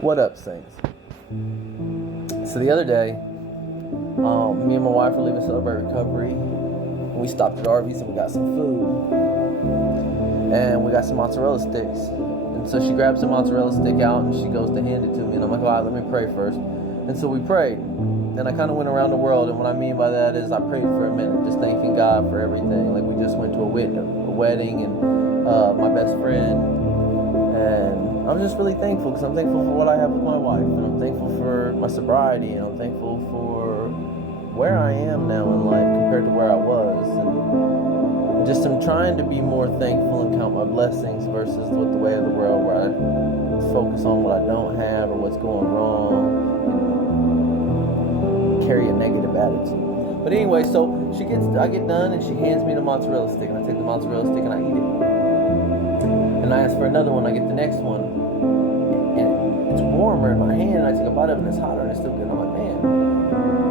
What up, Saints? So the other day, me and my wife were leaving Celebrate Recovery, and we stopped at Arby's and we got some food, and we got some mozzarella sticks. And so she grabs the mozzarella stick out and she goes to hand it to me, and I'm like, all right, let me pray first. And so we prayed, and I kind of went around the world, and what I mean by that is I prayed for a minute, just thanking God for everything. Like, we just went to a wedding, and my best friend, and I'm just really thankful, because I'm thankful for what I have with my wife, and I'm thankful for my sobriety, and I'm thankful for where I am now in life compared to where I was, and just I'm trying to be more thankful and count my blessings versus with the way of the world where I focus on what I don't have or what's going wrong and carry a negative attitude. But anyway, so I get done and she hands me the mozzarella stick, and I take the mozzarella stick and I eat it. And I ask for another one. I get the next one, and it's warmer in my hand, and I take a bite of it and it's hotter and it's still good. And I'm like, man,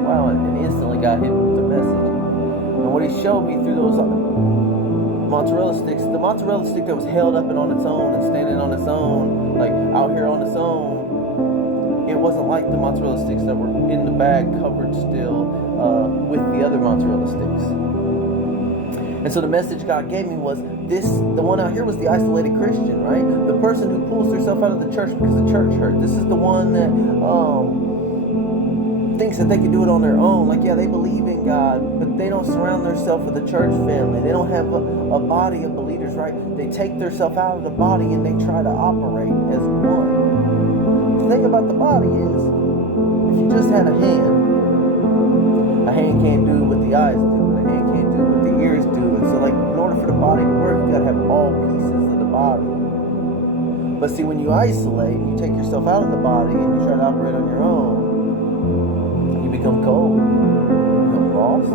wow, and instantly got hit with the message. And what he showed me through those mozzarella sticks, the mozzarella stick that was held up and on its own and standing on its own, like out here on its own, it wasn't like the mozzarella sticks that were in the bag covered still with the other mozzarella sticks. And so the message God gave me was the one out here was the isolated Christian, right? The person who pulls themselves out of the church because the church hurt. This is the one that thinks that they can do it on their own. Like, yeah, they believe in God, but they don't surround themselves with a church family. They don't have a body of believers, right? They take themselves out of the body and they try to operate as one. The thing about the body is, if you just had a hand can't do what the eyes do, and a hand can't do what the ears do. And so, like, in order for the body to work, you gotta have all pieces of the body. But see, when you isolate, you take yourself out of the body and you try to operate on your own, you become cold, you become lost.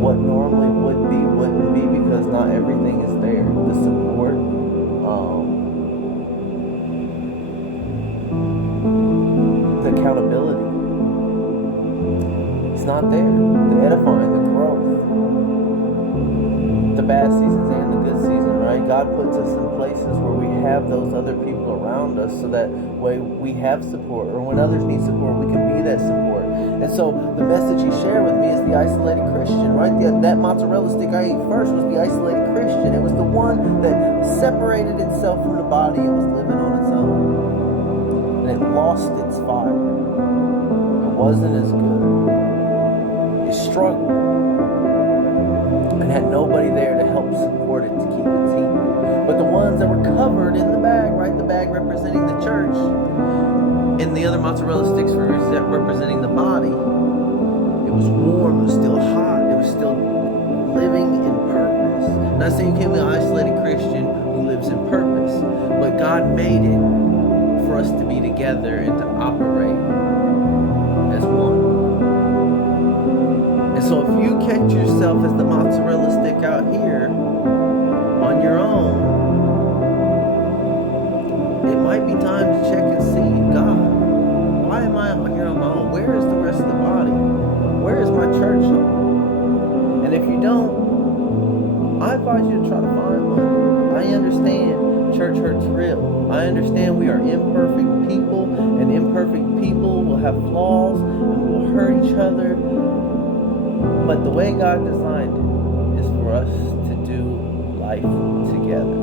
What normally would be, wouldn't be, because not everything is there. The support, the accountability, it's not there. The edifying, the growth, the bad seasons and the good season, right? God puts us in places where we have those other people around us, so that way we have support, or when others need support, we can be that support. And so the message he shared with me is the isolated Christian, right? That mozzarella stick I ate first was the isolated Christian. It was the one that separated itself from the body and was living on its own. And it lost its fire. It wasn't as good. It struggled and had nobody there to help support it, to keep it heated. But the ones that were covered in the bag, right, the bag representing the church, and the other mozzarella sticks were representing the body, it was warm, it was still hot, it was still living in purpose. Not saying you can't be an isolated Christian who lives in purpose, but God made it for us to be together and to operate as one. And so if you catch yourself as the mozzarella stick out here on your own, it might be time to check and see, God, why am I out here on my own? Where is the rest of the body? Where is my church home? And if you don't, I advise you to try to find one. I understand church hurt's real. I understand we are imperfect people, and imperfect people will have flaws and will hurt each other. But the way God designed it is for us to do life together.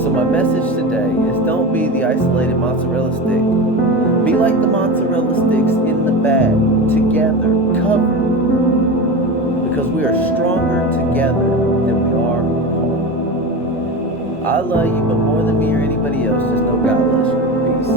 So my message today is, don't be the isolated mozzarella stick. Be like the mozzarella sticks in the bag, together, covered. Because we are stronger together than we are apart. I love you, but more than me or anybody else, just know God loves you. Peace.